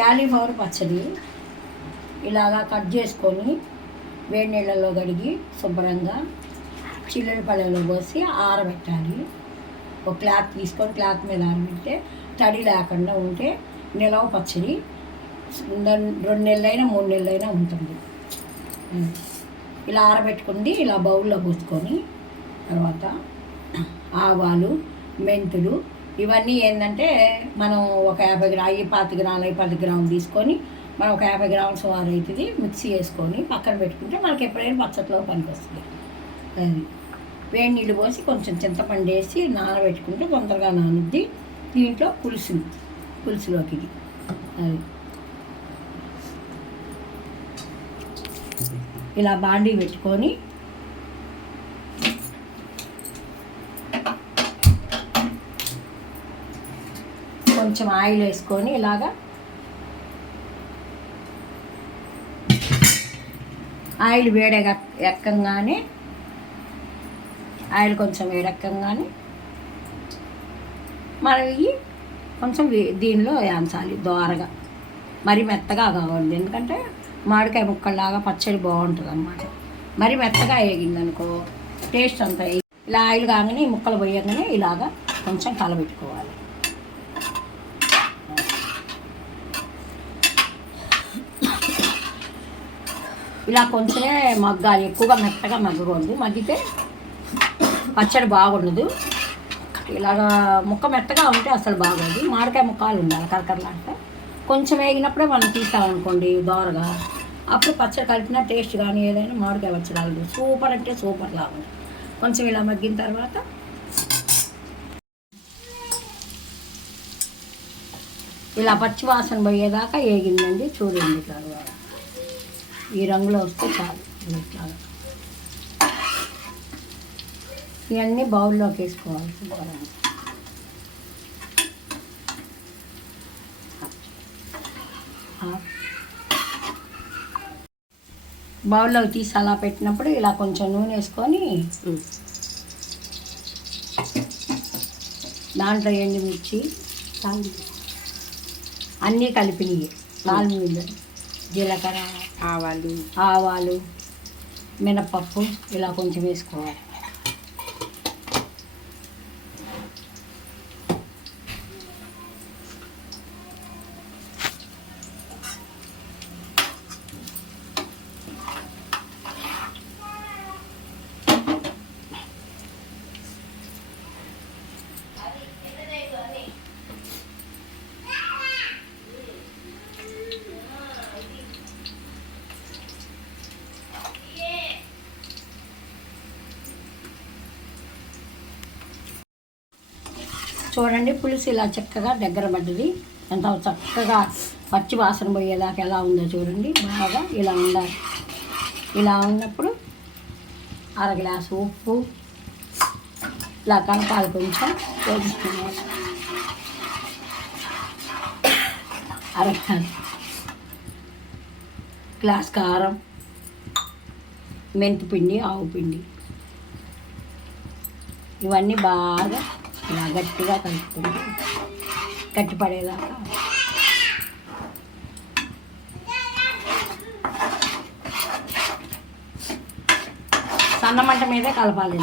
Cauliflower పచ్చడి ఇలాగా cut చేసుకొని వేడి నీళ్ళల్లో కడిగి శుభ్రంగా చిల్లుల పళ్ళలో పోసి ఆరబెట్టాలి. ఒక క్లాత్ తీసుకొని క్లాత్ మీద ఆరబెడితే తడి లేకుండా ఉంటే నిలవ పచ్చడి 2 నెలలైనా 3 నెలలైనా ఉంటుంది. ఇలా ఆరబెట్టుకుంది ఇలా బౌల్లో పోసుకొని తర్వాత ఆవాలు, మెంతులు ఇవన్నీ ఏంటంటే మనం ఒక 50 గ్రాములు 20 గ్రాములు 10 గ్రాములు తీసుకొని మనం ఒక 50 గ్రాముల సుమారు అవుతుంది మిక్సీ వేసుకొని పక్కన పెట్టుకుంటే మనకి ఎప్పుడైనా పచ్చట్లో పనికి వస్తుంది. అది వేడి నీళ్ళు పోసి కొంచెం చింతపండు వేసి నానబెట్టుకుంటే తొందరగా నానుద్ది. దీంట్లో పులుసులోకి ఇది అది ఇలా బాండీ పెట్టుకొని కొంచెం ఆయిల్ వేసుకొని ఇలాగా ఆయిల్ ఎక్కంగానే ఆయిల్ కొంచెం వేడెక్కంగానే మనం ఇవి కొంచెం దీనిలో వేయించాలి దోరగా, మరి మెత్తగా కావాలి. ఎందుకంటే మామిడికాయ ముక్కల్లాగా పచ్చడి బాగుంటుంది అన్నమాట. మరి మెత్తగా వేగిందనుకో టేస్ట్ అంతా ఇలా ఆయిల్ కాగానే ఈ ముక్కలు పోయగానే ఇలాగా కొంచెం కలబెట్టుకోవాలి. ఇలా కొంచెమే మగ్గాలి, ఎక్కువగా మెత్తగా మగ్గకూడదు. మగ్గితే పచ్చడి బాగుండదు. ఇలాగా ముక్క మెత్తగా ఉంటే అసలు బాగోదు. మామిడికాయ ముక్కలు ఉండాలి కరకరలాంటే. కొంచెం వేగినప్పుడే మనం తీసామనుకోండి దోరగా, అప్పుడు పచ్చడి కలిపిన టేస్ట్ కానీ ఏదైనా మామిడికాయ పచ్చడి సూపర్ అంటే సూపర్ లాగా. కొంచెం ఇలా మగ్గిన తర్వాత ఇలా పచ్చి వాసన పోయేదాకా వేగిందండి. చూడండి తర్వాత ఈ రంగులో వస్తే చాలు. ఇట్లాగా ఇవన్నీ బౌల్లోకి వేసుకోవాలి. బౌల్లో తీసి అలా పెట్టినప్పుడు ఇలా కొంచెం నూనె వేసుకొని దాంట్లో ఎండుమిర్చి అన్నీ కలిపినవి, నాలుగు జీలకర్ర, ఆవాలు, మినపప్పు ఇలా కొంచెం వేసుకోవాలి. చూడండి పులుసు ఇలా చక్కగా దగ్గర పడ్డది. ఎంత చక్కగా పచ్చి వాసన పోయేదాకా ఎలా ఉందో చూడండి. బాగా ఇలా ఉండాలి. ఇలా ఉన్నప్పుడు 1/2 గ్లాసు ఉప్పు ఇలా కలపాలి. కొంచెం వేసుకున్నాను 1/2 గ్లాస్ కారం, మెంతిపిండి, ఆవు పిండి ఇవన్నీ బాగా ఇలా గట్టిగా కలుపుకుంటే గట్టిపడేదాకా సన్నమంట మీదే కలపాలి.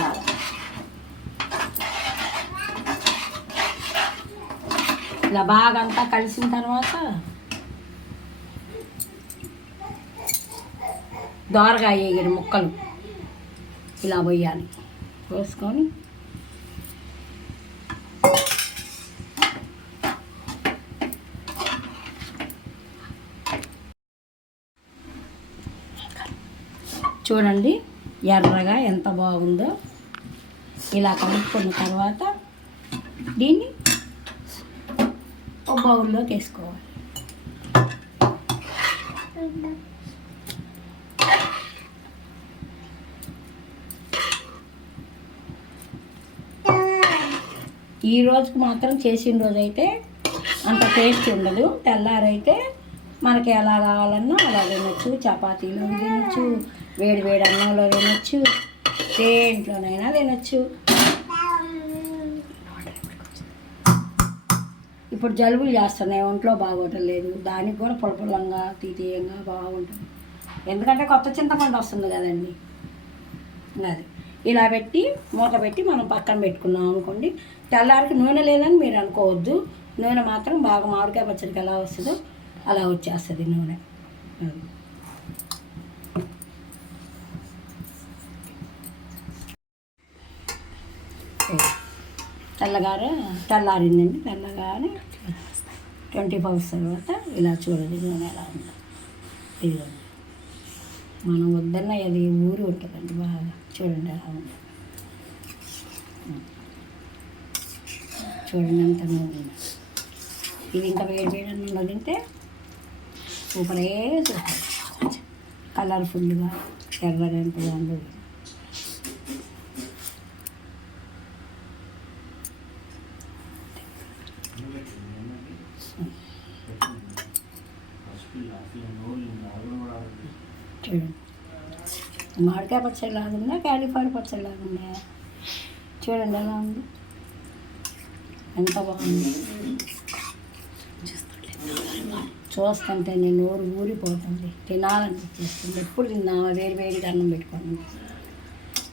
ఇలా బాగా అంతా కలిసిన తర్వాత దోరగా వేగిన ముక్కలు ఇలా పోయాలి. పోసుకొని చూడండి ఎర్రగా ఎంత బాగుందో. ఇలా కలుపుకున్న తర్వాత దీన్ని ఒక బౌల్లోకి వేసుకోవాలి. ఈ రోజుకి మాత్రం చేసిన రోజు అయితే అంత టేస్ట్ ఉండదు. తెల్లారైతే మనకి ఎలా కావాలన్నా అలా తినొచ్చు. చపాతీలో తినొచ్చు, వేడి వేడి అన్నంలో తినొచ్చు, దేంట్లోనైనా తినొచ్చు. ఇప్పుడు జలుబులు చేస్తున్నాయి, ఒంట్లో బాగోటం లేదు, దానికి కూడా పులపులంగా తీతీయంగా బాగుంటుంది. ఎందుకంటే కొత్త చింతపండు వస్తుంది కదండి. అది ఇలా పెట్టి మూత పెట్టి మనం పక్కన పెట్టుకున్నాం అనుకోండి. తెల్లారికి నూనె లేదని మీరు అనుకోవద్దు. నూనె మాత్రం బాగా మామిడికాయ పచ్చడికి ఎలా వస్తుందో అలా వచ్చేస్తుంది నూనె. తెల్లారిందండి. తెల్లగానే 24 hours తర్వాత ఇలా చూడండి నూనె ఎలా ఉందో. ఇదిగోండి, మనం వద్దన్న అది ఊరి ఉంటుందండి బాగా. చూడండి ఎలా ఉంది, చూడండి అంత నూనె. ఇది ఇంకా వేడి వేడి అన్నంలో తింటే సూపరే సూపర్, కలర్ఫుల్గా ఎర్రగా ఎంత బాగుంది. చూడండి, మామిడికాయ పచ్చడి లాగుందా, క్యాలీఫ్లవర్ పచ్చడి లాగుందా? చూడండి ఎలా ఉంది, ఎంత బాగుంది. చూస్తుంటే నేను నోరు ఊరిపోతుంది, తినాలనిపిస్తుంది. ఎప్పుడు తిన్నా వేడి వేడిగా అన్నం పెట్టుకోండి.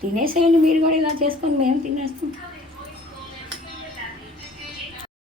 తినేసేయండి మీరు కూడా, ఇలా చేసుకొని మేము తినేస్తాం.